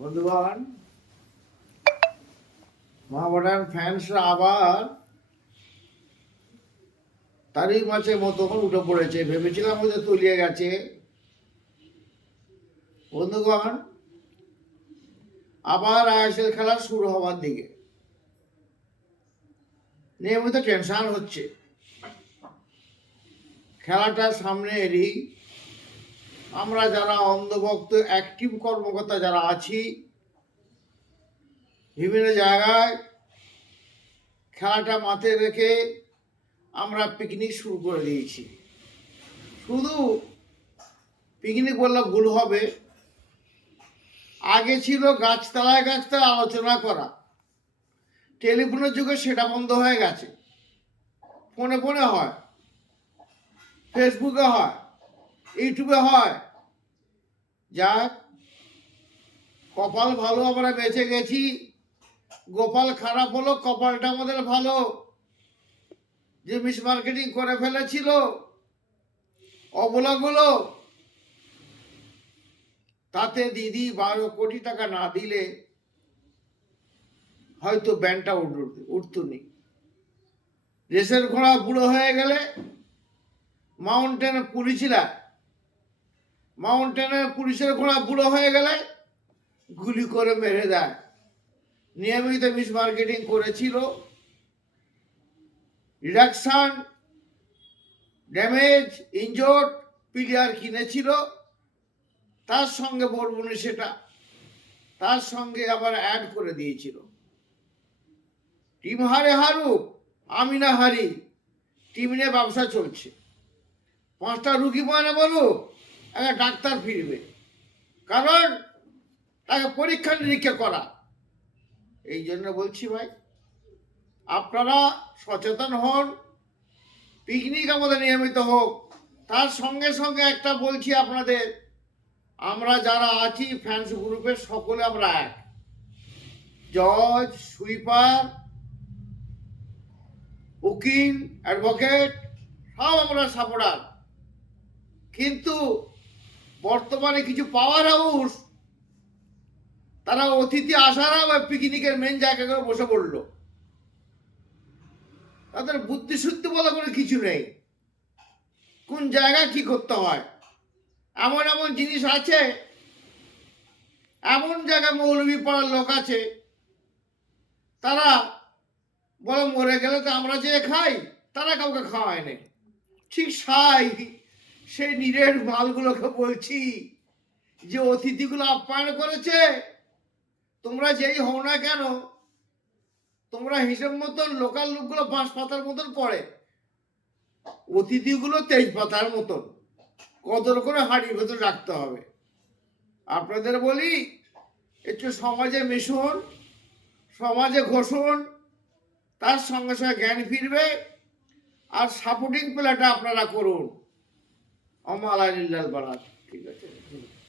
বন্ধুগণ, মহামডার্ন ফ্যান্সরা আবার তারই মাঝে মতো উঠে পড়েছে। ভেবেছিলাম ওদের তলিয়ে গেছে। বন্ধুগণ, আবার আইএসএল খেলা শুরু হওয়ার দিকে নিয়মিত টেনশন হচ্ছে। খেলাটা সামনে এলেই আমরা যারা অন্ধভক্ত অ্যাক্টিভ কর্মকর্তা যারা আছি, বিভিন্ন জায়গায় খেলাটা মাথায় রেখে আমরা পিকনিক শুরু করে দিয়েছি। শুধু পিকনিক বললে ভুল হবে, আগে ছিল গাছতলায় গাছতলায় আলোচনা করা। টেলিফোনের যুগে সেটা বন্ধ হয়ে গেছে। ফোনে ফোনে হয়, ফেসবুকে হয়, ইউটিউবে হয়। যাক, কপাল ভালো আমরা বেঁচে গেছি। গোপাল খারাপ হলো, কপালটা আমাদের ভালো যে মিস মার্কেটিং করে ফেলেছিল অবলাগুলো। তাতে দিদি 12 কোটি টাকা না দিলে হয়তো ব্যান্ডটা উঠতো নি। রেসের ঘোড়া বুড়ো হয়ে গেলে মাউন্টেনের পুলিশের ঘোড়া বুড়ো হয়ে গেলে গুলি করে মেরে দেয়। নিয়মিত মিস মার্কেটিং করেছিল, রিডাকশন, ড্যামেজ, ইনজোর্ড প্লেয়ার কিনেছিল, তার সঙ্গে বলবো না সেটা, তার সঙ্গে আবার অ্যাড করে দিয়েছিল। টিম হারে হারুক, আমি না হারি, টিম নিয়ে ব্যবসা চলছে। 5টা রুগী মানে বলুক, একটা ডাক্তার ফিরবে, কারণ তাকে পরীক্ষা নিরীক্ষা করা। এই জন্য বলছি ভাই, আপনারা সচেতন হন, পিকনিক আমাদের নিয়মিত হোক। তার সঙ্গে সঙ্গে একটা বলছি আপনাদের, আমরা যারা আছি ফ্যান্স গ্রুপের সকলে আমরা এক। জজ, সুইপার, উকিল, অ্যাডভোকেট সব আমরা সাপোর্টার। কিন্তু বর্তমানে কিছু পাওয়ার হাউস তারা অতিথি আসারা বা পিকনিকের মেন জায়গায় বসে পড়ল। তাদের বুদ্ধি শুদ্ধি বলা করে কিছু নেই, কোন জায়গায় কি করতে হয়। এমন এমন জিনিস আছে, এমন জায়গায় মৌলবি পড়ার লোক আছে, তারা বলে মরে গেলে তো আমরা যে খাই, তারা কাউকে খাওয়ায় নেই। ঠিক সেই নিরের মালগুলোকে বলছি যে অতিথিগুলো আপ্যায়ন করেছে, তোমরা যেই হও না কেন, তোমরা হিসেব মতন লোকাল লোকগুলো 5 পাতার মতন পড়ে, অতিথিগুলো 23 পাতার মতন কদর করে হাড়ির ভেতর রাখতে হবে। আপনাদের বলি, একটু সমাজে মিশুন, সমাজে ঘষুন, তার সঙ্গে সঙ্গে জ্ঞান ফিরবে। আর সাপোর্টিং প্লেটা আপনারা করুন। অমাল আলিল্লাল বারাত। ঠিক আছে।